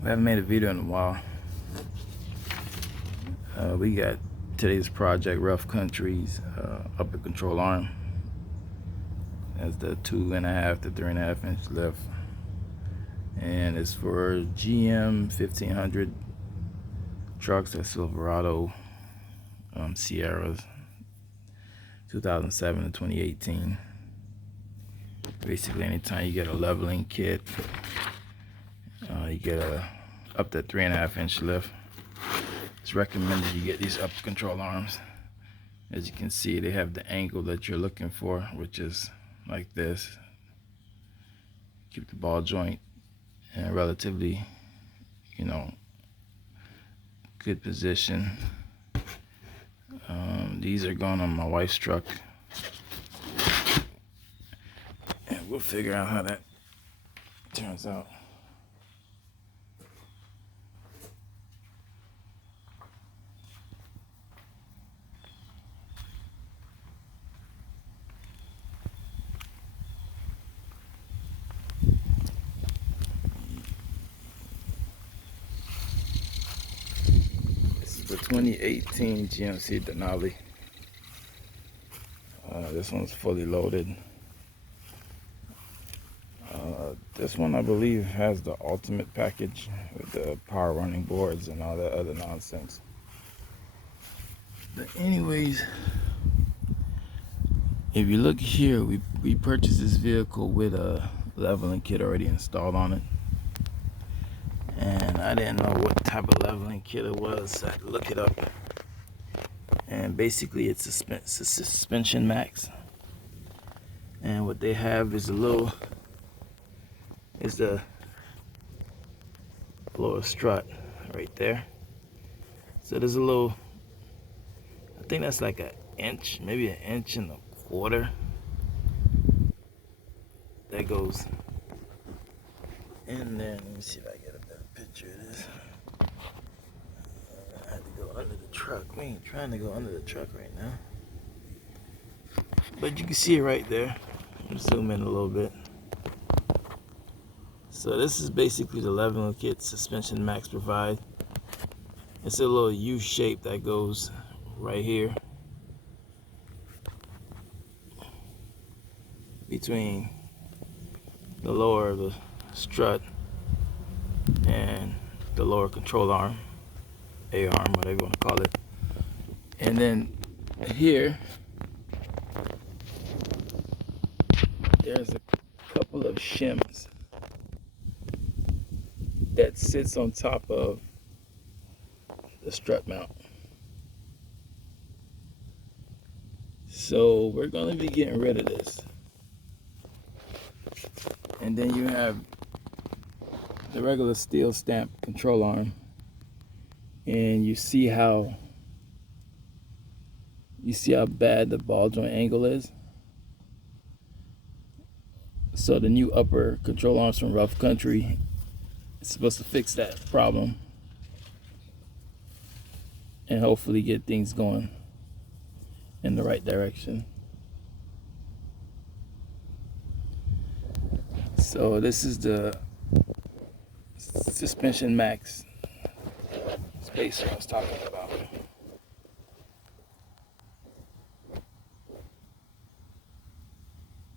We haven't made a video in a while. We got today's project, Rough Country's upper control arm. That's the 2.5 to 3.5 inch lift, and it's for GM 1500 trucks. That's Silverado, Sierras, 2007 to 2018. Basically, anytime you get a leveling kit, you get a up to 3.5 inch lift. It's recommended you get these upper control arms. As you can see, they have the angle that you're looking for, which is like this. Keep the ball joint in a relatively, good position. These are going on my wife's truck, and we'll figure out how that turns out. This is the 2018 GMC Denali. This one's fully loaded. This one, I believe, has the ultimate package with the power running boards and all that other nonsense. But anyways, if you look here, we purchased this vehicle with a leveling kit already installed on it. And I didn't know what type of leveling kit it was, so I had to look it up. And basically it's a suspension max. And what they have is the lower strut right there. So there's a little, I think that's like an inch, maybe 1.25 inches that goes in there. Let me see if I get a better picture of this. I had to go under the truck. We ain't trying to go under the truck right now, but you can see it right there. I'll zoom in a little bit. So this is basically the leveling kit Suspension Max provide. It's a little U shape that goes right here between the lower of the strut and the lower control arm, A-arm, whatever you want to call it. And then here, there's a couple of shims that sits on top of the strut mount. So we're going to be getting rid of this. And then you have the regular steel stamp control arm, and you see how bad the ball joint angle is. So the new upper control arms from Rough Country is supposed to fix that problem and hopefully get things going in the right direction. So this is the Suspension Max spacer I was talking about.